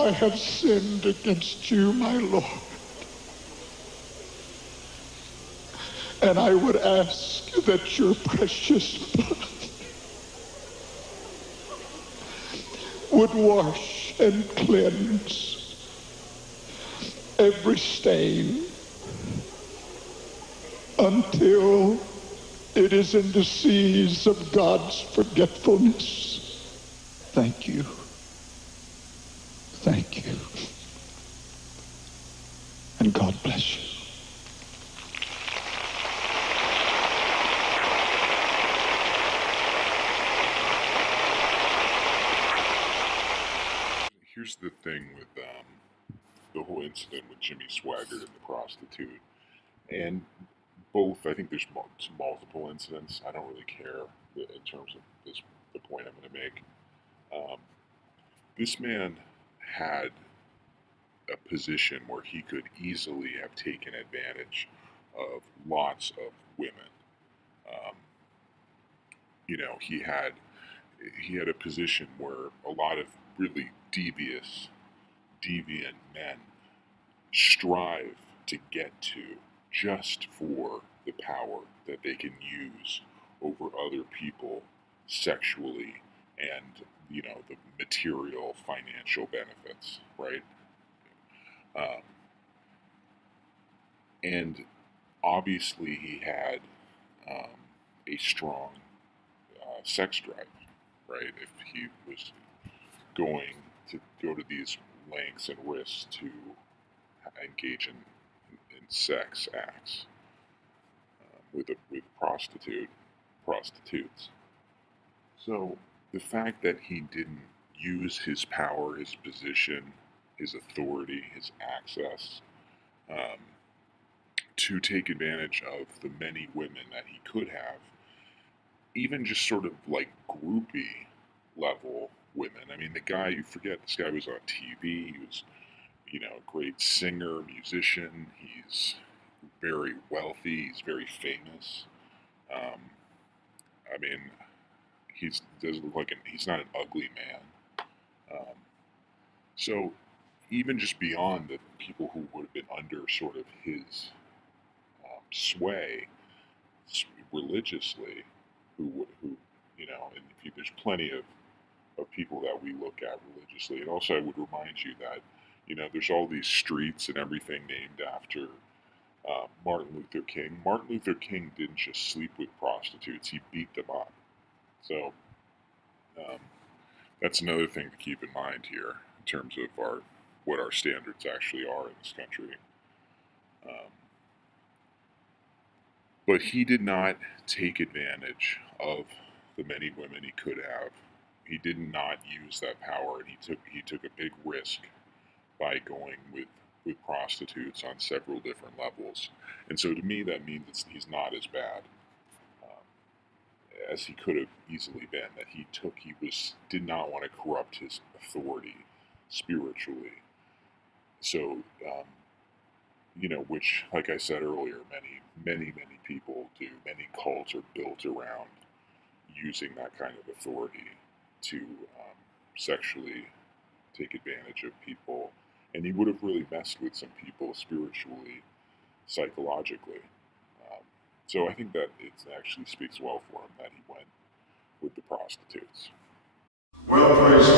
I have sinned against you, my Lord. And I would ask that your precious blood would wash and cleanse every stain until it is in the seas of God's forgetfulness. Thank you. Thank you. And God bless you. Here's the thing with the whole incident with Jimmy Swaggart and the prostitute, and both, I think there's multiple incidents. I don't really care in terms of the point I'm going to make. This man had a position where he could easily have taken advantage of lots of women. He had a position where a lot of really deviant men strive to get to just for the power that they can use over other people sexually and, the material financial benefits, right? And obviously he had a strong sex drive, right? If he was going to go to these lengths and risks to engage in sex acts with prostitutes. So the fact that he didn't use his power, his position, his authority, his access to take advantage of the many women that he could have, even just sort of like groupie level women. I mean, the guy, you forget, this guy was on TV. He was, a great singer, musician. He's very wealthy. He's very famous. I mean, he doesn't look like he's not an ugly man. So even just beyond the people who would have been under sort of his sway religiously, who and there's plenty of people that we look at religiously. And also, I would remind you that there's all these streets and everything named after Martin Luther King. Martin Luther King didn't just sleep with prostitutes; he beat them up. So that's another thing to keep in mind here in terms of what our standards actually are in this country. But he did not take advantage of the many women he could have. He did not use that power, and he took a big risk by going with prostitutes on several different levels. And so to me, that means he's not as bad as he could have easily been. That he did not want to corrupt his authority spiritually. So, which, like I said earlier, many people do. Many cults are built around using that kind of authority to sexually take advantage of people. And he would have really messed with some people spiritually, psychologically. So I think that it actually speaks well for him that he went with the prostitutes. Well, praise